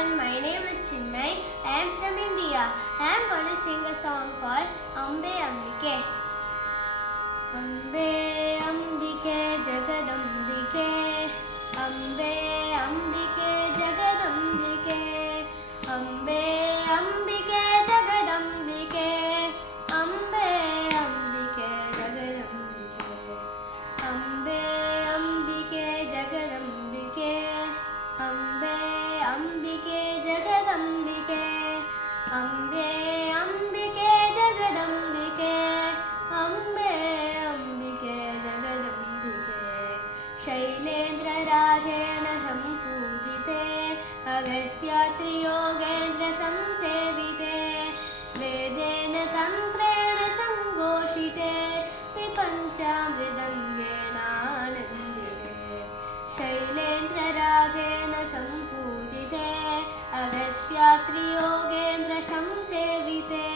everyone, my name is Chinmay. I am from India. I am going to sing a song called Ambe Ambike. Ambe Ambike Jagadambike, Ambe Ambike Jagadambike, Ambe Ambike Jagadambike, Ambe Ambike Jagadambike, Ambe Ambike Jagadambike, Ambe Ambike Jagadambike, Ambe Ambike Jagadambike, Ambe Ambike Jagadambike. Shailendra Rajena Sampujite, Agastya Triyogendra Samsevite, Vedena Tantrena Sangoshite, Vipanchamridangena Anandite. Shailendra Rajena Sampujite, Agastya Triyogendra Samsevite,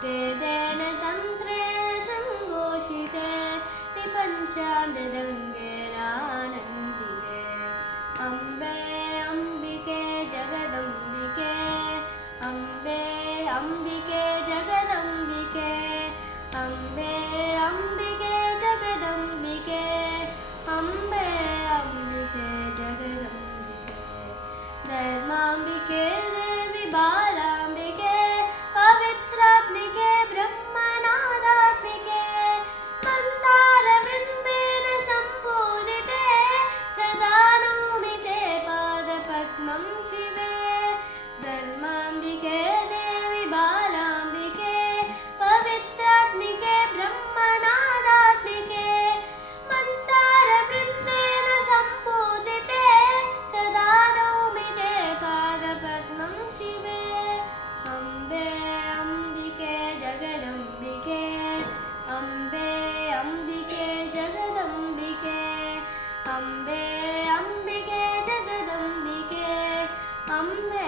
Vedena Tantrena Sangoshite, Vipanchamridangena Anandite. Ambe Ambike Jagadambike, Ambe Ambike Jagadambike, Ambe Ambike Jagadambike, Ambe Ambike Jagadambike. Dharmambike Devi Balambike, Pavitratmike Brahmanadatmike, Mandara Vrindena Sampujite, Sada Nomite Pada Padmam Shive. Dharmambike Devi Balambike, Pavitratmike Brahmanadatmike, Mandara Vrindena Sampujite, Sada Nomite Pada Padmam Shive. Ambe Ambike Jagadambike, Ambe Ambike Jagadambike, Ambe Ambike Jagadambike, Ambe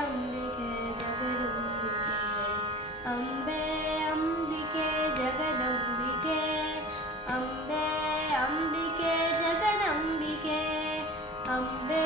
Ambike Jagadambike, Ambe Ambike Jagadambike, Ambe Ambike Jagadambike, Ambe